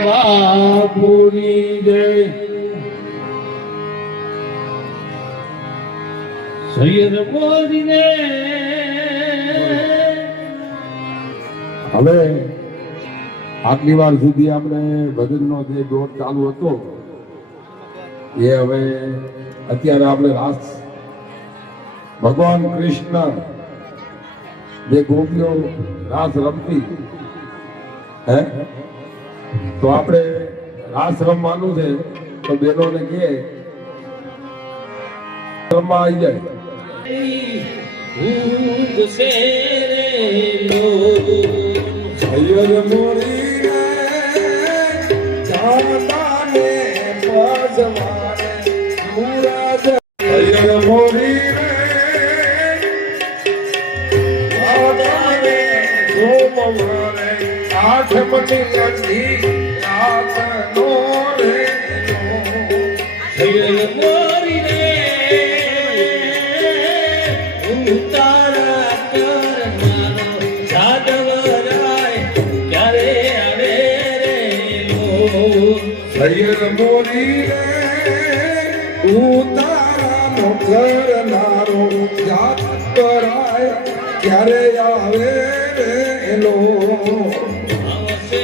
પૂરી જય સૈયદ મોદીને હવે આટલી વાર સુધી આપણે ભજનનો જે દોર ચાલુ હતો એ હવે અત્યારે આપણે રાસ ભગવાન કૃષ્ણ જે ગોપીઓ રાસ રમતી હે તો આપણે રાસ રમવાનું છે તો બેનોને કહે રમવા આવી જાય સૈયદ મોરી જાતાને બજવાને મુરાદ સૈયદ મોરી જાતાને સોમવારે આઠમની અંધી રાતનો રે સૈયદ મોરીને ઉતારા કરનારો જાદવરાય ક્યારે આવે રે સૈયદ મોરી ઉતારાનો કરનારો જાત કરાય ક્યારે આવે રે લો આવશે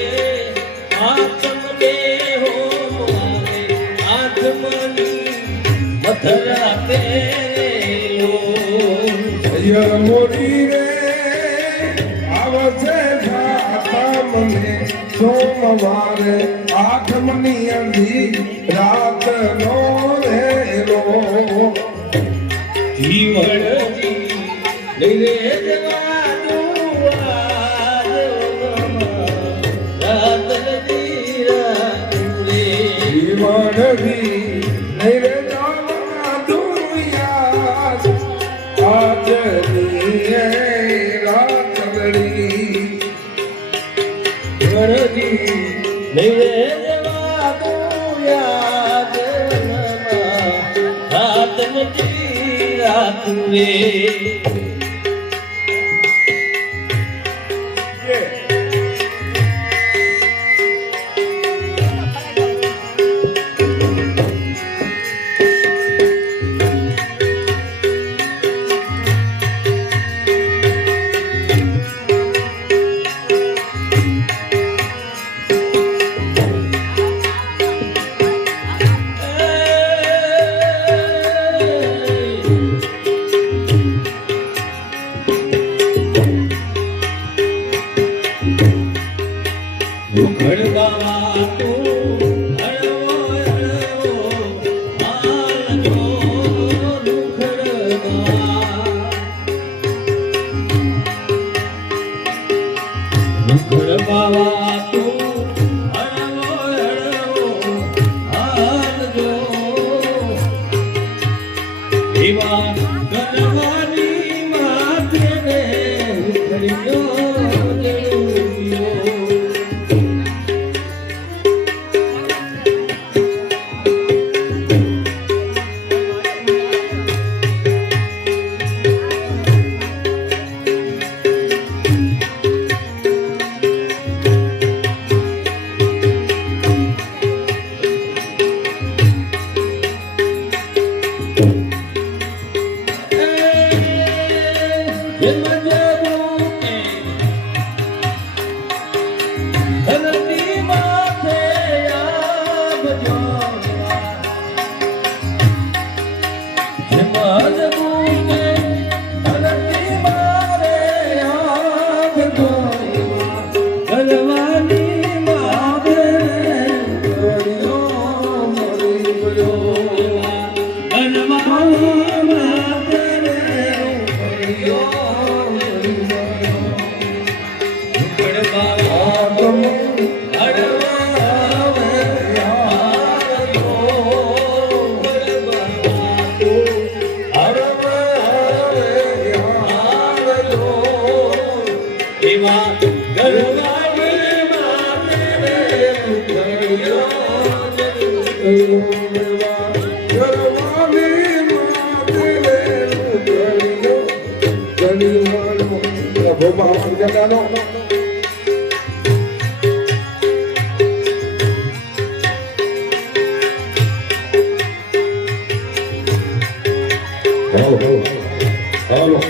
આત્મ દેહો આવે આત્મની મથરા પેલો સૈયદ મોરી રે આવશે મને સોમવારે આઠમની અંધી રાત નો રેલો જીવણજી લઈને જવાનું રાત નદી રાત રે જીવનથી નહીં રે જાવા દુનિયા આજની રાત લડી ઘરજી લઈને જવાનું યાદ રાત નદી રાત રે ઘડવા તું હળવો હળવો હાલજો ઘડવા તું હળવો હળવો હાલજો એવા ગણવાની માથે ને ઉખડ્યો હાલો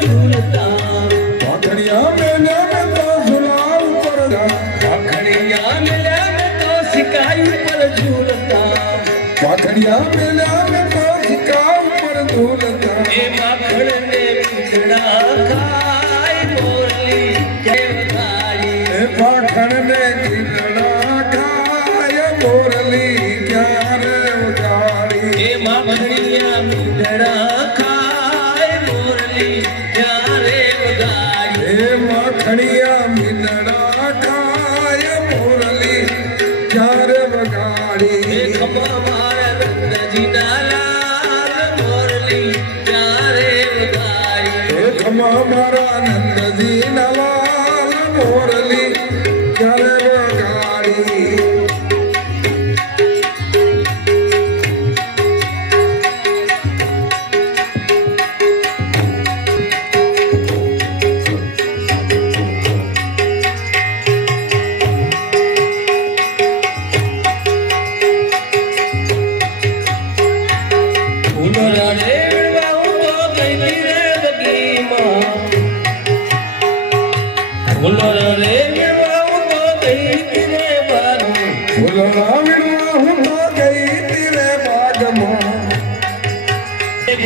ઝૂલતા પાખડિયા મેલ્યા તો ઝુલા ઉપર પાખડિયા મેલ્યા ને તો સિકાઈ ઉપર ઝૂલતા પાખડિયા મેલ્યા તો સિકા ઉપર ઝૂલતા એ માખણ ને પીગળા ખાય મોરલી કેવતાળી એ પાખણ ને પીગળા ખાય મોરલી ક્યારે ઉજાડી એ માખણિયા પીગળા ખાય મોરલી ક્યારે વગાડી એ માખણિયા મીંદડા ખાય મોરલી ક્યારે વગાડી એ ખમા મારા નંદજીના લાલ મોરલી ક્યારે વગાડી એ ખમા મારા નંદજી નવાલ મોરલી ક્યારે વગાડી ફૂલોના રેડવા ઉભો ગઈ રે બગીમાં ફૂલોના રેડવા ઉભો ગઈ રે બારું ફૂલના વીણવા હું તો ગઈ તીરે બાગમાં એક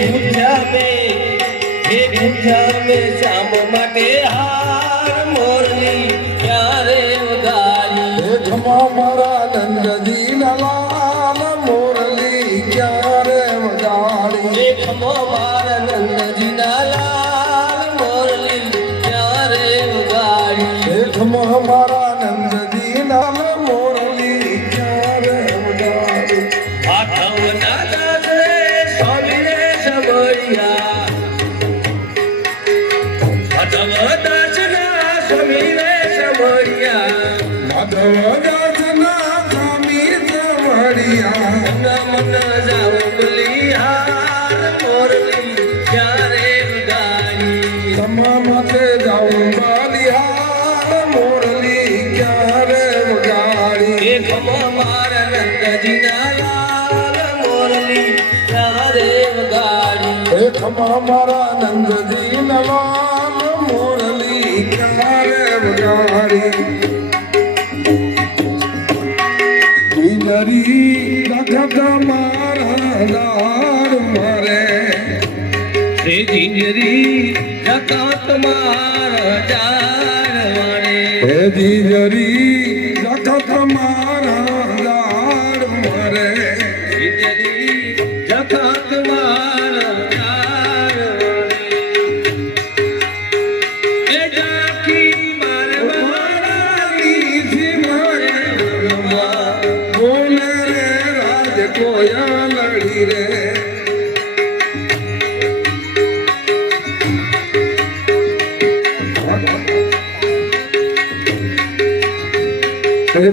ગુંજા મે શામ માટે હાર મોરલી ક્યારે વગાડી એ ખમા મારા નંદજી નવાલ મોરલી ક્યારે વગાડી એ ખમો મારા નંદજીના લાલ મોરલી ક્યારે વગાડી એ ખમા મારા નંદજી નવાલ મોરલી ક્યારે વગાડી આઠવના દાસરે સ્વામી રે સબરિયા આઠવ દાસના સ્વામી રે સબરિયા માધવ દાસના સ્વામી સવડિયા મન જાવ બલિહાર મોરલી ક્યારે વગાડી તમા માતે જાઉં બાલિહાર મોરલી ક્યારે વગાડી એ ખમો મારા નંદજીના લાલ મોરલી ક્યારે વગાડી એ ખમા મારા નંદજી નવાલ મોરલી ક્યારે વગાડી નરી રખત મારા દાર મારે રે જીંજરી જકાત મારા જાણવાણે હે જીજરી રખત મારા દાર મારે જીંજરી જકાત મારા જાણવાણે એ જાખી મારાની સીમામાં બોલે રે રાજ કોયા લડી રે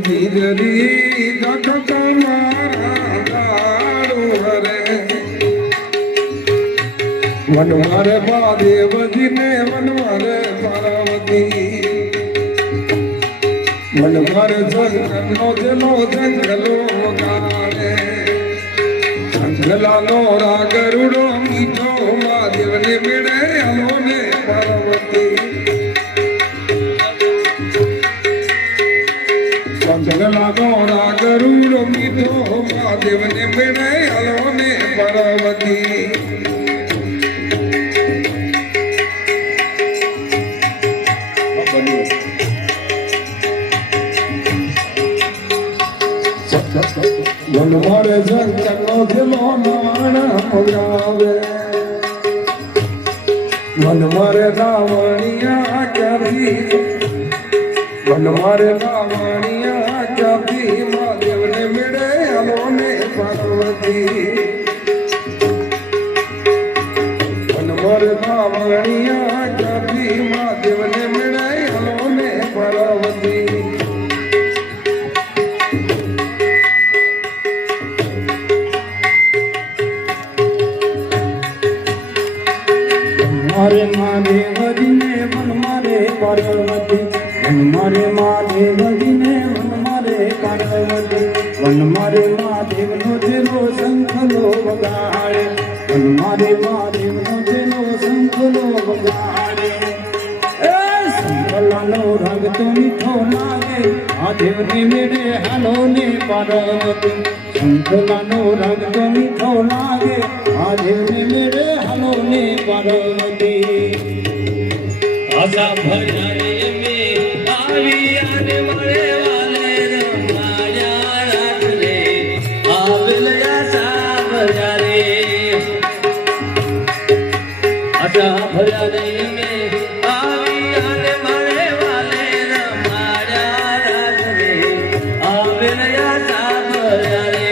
જીજરી રખત મારા દાર મારે વનવારે મહાદેવજીને વનવારે પાર્વતી વનવારે જંગલનો જેલો જંગલો ગાળે જંગલાનો રાગરુડો મીઠો મહાદેવને મેળે આલો ને પાર્વતી જંગલાનો રાગરુડો મીઠો મહાદેવને મેળે આલો ને પાર્વતી વનવારે જંગલનો જેલો નાણા પગાવે વનવારે રાવણિયા ક્યાંથી વનવારે રાવણિયા ક્યાંથી મહાદેવને મેળે આલો ને પાર્વતી વનવારે રાવણિયા ક્યાંથી મહાદેવને મેળે આલો ને પાર્વતી મારે મહાદેવજીને વન મારે પાર્વતી વન મારે મહાદેવજીને વન મારે પાર્વતી વન મારે મહાદેવનો જેલો શંખલો વગાડે વન મારે મહાદેવનો જેલો શંખલો વગાડે મહાદેવને મેળે હાલો ને પાર્વતી શંખલાનો રંગ તો મીઠો લાગે મહાદેવને મેળે હાલો ને પાર્વતી આશા ભર્યા મે આવી અને મળે વાલે રમાયા રાત રે આવેલ આશા ભર્યા રે આશા ભર્યા મે આવી અને મળે વાલે રમાયા રાત રે આવેલ આશા ભર્યા રે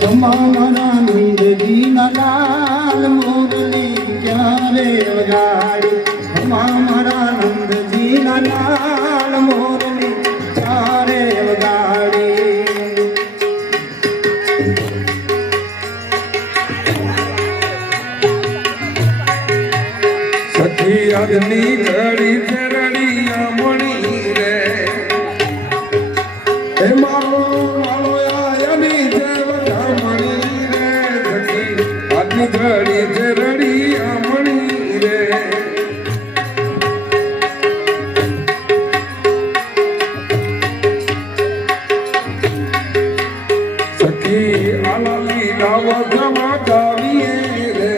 તમારા નંદજીના લાલ મોરલી ક્યારે વગાડી તમારા નંદજીના લાલ મોરલી ક્યારે વગાડી સખી અગ્નિ ઘડી ચરણિયા મણી રે હે મારો મારો આયની જવના મણી રે સખી અગ્નિ ઘડી ચરણિયા મણી રે સખી આલાલી લાવ જમા ગાવીએ રે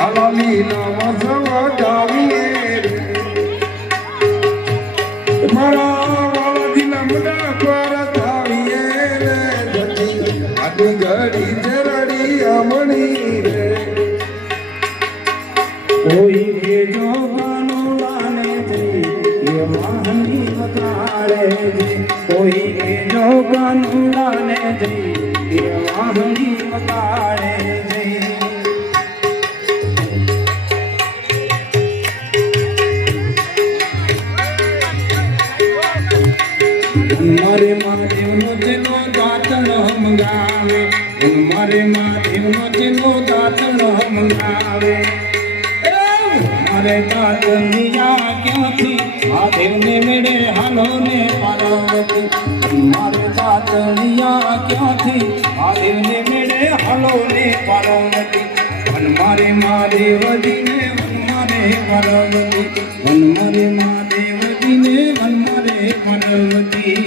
આલાલી નામ સવા ગાવીએ મારા વાલાજી નમના પર થાવીએ રે જતી આટલી ઘડી જરડી અમણી રે કોઈ કે જોવાનો લાને જઈ એ વાહની વગાડે છે કોઈ કે જોવાનો લાને જઈ એ વાહની વગાડે છે મારે મહાદેવનો જેનો દાતણ મંગાવે મારે મહાદેવનો જેનો દાતણ મંગાવે મારે દાતણિયા ક્યાંથી મહાદેવને મેળે હાલો ને પાર્વતી મારે દાતણિયા ક્યાંથી મહાદેવને મેળે હાલો ને પાર્વતી વન મારે મહાદેવજીને વન મારે પાર્વતી વન મારે મહાદેવજીને વન મારે પાર્વતી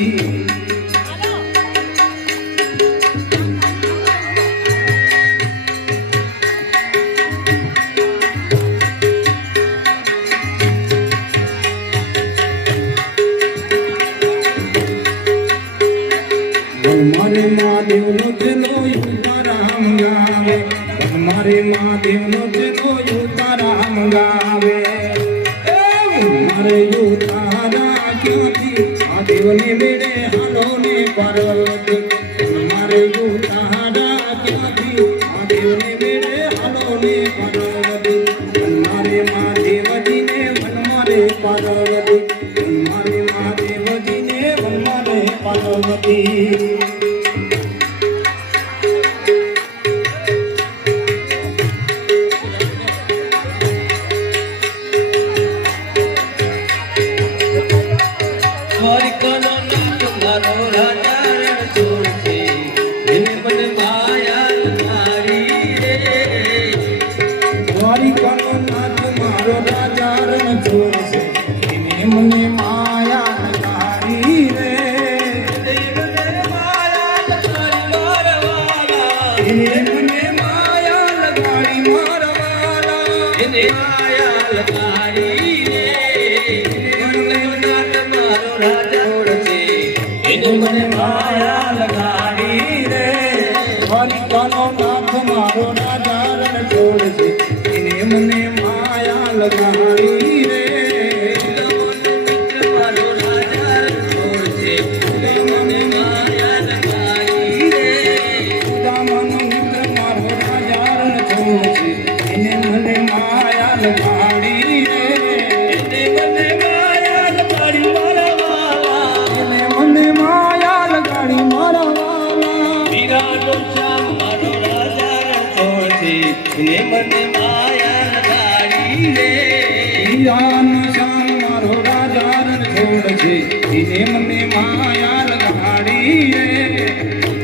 મારે મહાદેવનો જેલો યુતારામ ગાવે મારે મહાદેવનો જેલો યુતારામ ગાવે મારે યુતારા ક્યાંથી મહાદેવને મેળે હાલો ને પાર્વતી મારે યુતારા ક્યાંથી મહાદેવને મેળે હાલો ને પાર્વતી મારે મહાદેવજીને વન મારે પાર્વતી મારે મહાદેવજીને વન મારે પાર્વતી દ્વારિકાનો નાથ મારો રાજા રણછોડ છે એને મને માયા મારી રે દ્વારિકાનો નાથ મારો રાજા રણછોડ છે એને મને માયા લગાડી રે એને માયા લગાડી મારવાલા એને મને માયા લગાડી મારવાલા એને માયા લગાડી રે નાથ મારો રાજા છે એને મને માયા લગાડી રે દ્વારિકાનો નાથ મારો રાજા રણછોડ છે એને મને માયા લગાડી રે મારો રાજા રણછોડ છે એને મને માયા લગાડી રે ઉદામનો મિત્ર મારો રાજા રણછોડ છે એને મને માયા લગાડી રે એને મને માયા લગાડી મારા વાલા એને મને માયા લગાડી મારા વાલા વીરાનો શ્યામ મારો રાજા રણછોડ છે એને મને માયા લગાડી રે હીરાનો શાન મારો રાજા રણછોડ છે એને મને માયા લગાડી રે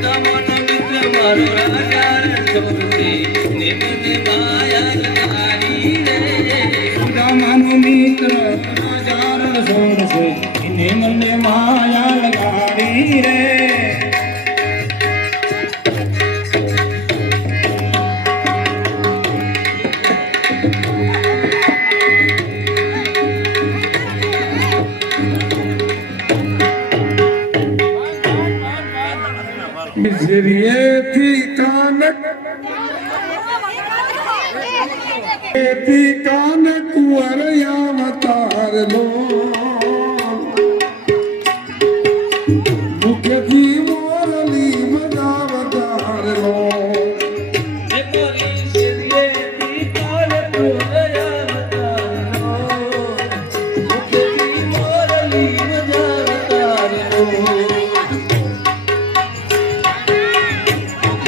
તમારો મિત્ર મારો રાજા રણછોડ છે એને મને મિસરીએથી કાન કુંવર અવતાર લો મુખથી મોરલી બજાવતાર લો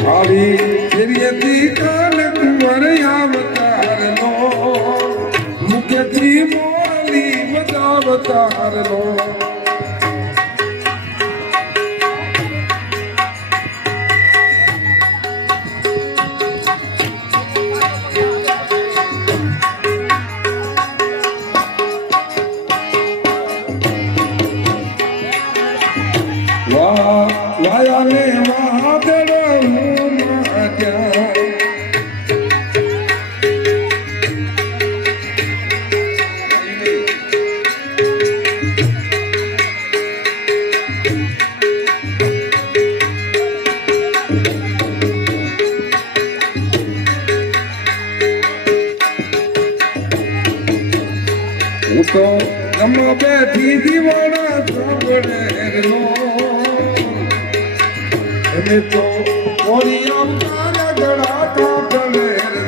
મારી શરીયતી કાન કુંવર અવતાર લો મુખથી મોરલી બજાવતાર લો વાયાને મહાદેવ હું માત્યા હું તો ગમ બેઠી દીવાના ચોગડે લો અમે તો ઓરિયમ તારા ગળા કાપલે લો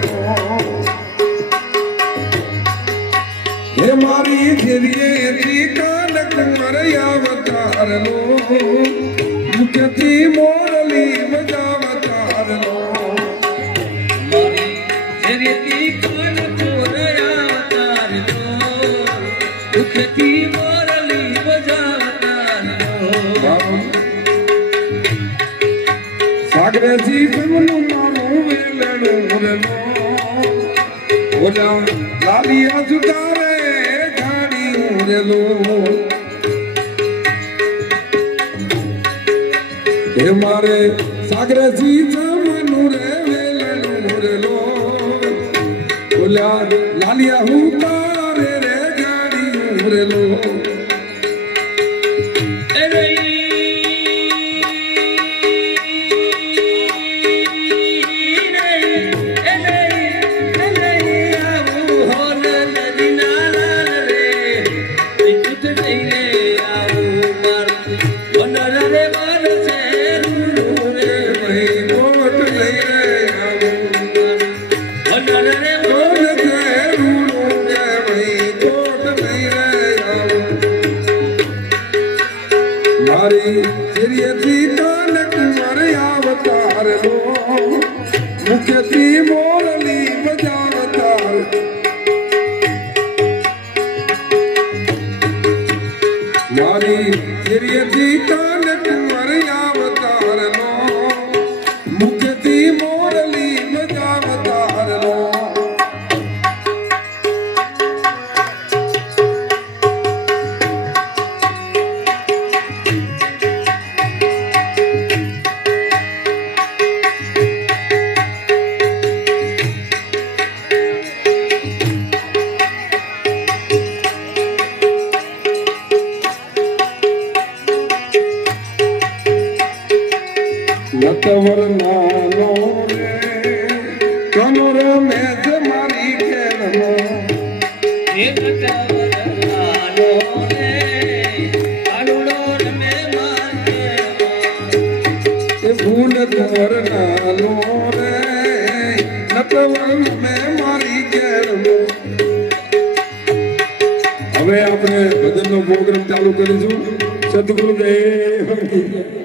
હે મારી જેરીએ કાન કુંવર અવતાર લો મુખથી મોરલી બજાવતાર લો સાગરેથી જમનું માનું વેલણું લો ઓલા લાલિયા જુદારે ગાડી લો હે મારે સાગરેથી જમનું રે વેલણું લો ઓલા લાલિયા ઉતારે રે ગાડી લો મારી શરીયતી કાન કુંવર અવતાર લો મુખથી મોરલી બજાવતાર મારી શરીયતી કાન કુંવર અવતાર લો મુખથી મોરલી બજાવતાર લો નટવર નાનો રે કનોર મેજ મારી કેળનો ભૂલ કનોર નાનો રે નટવર મે મારી કેળનો હવે આપણે ભજનનો પ્રોગ્રામ ચાલુ કરીશું સદગુરુદેવ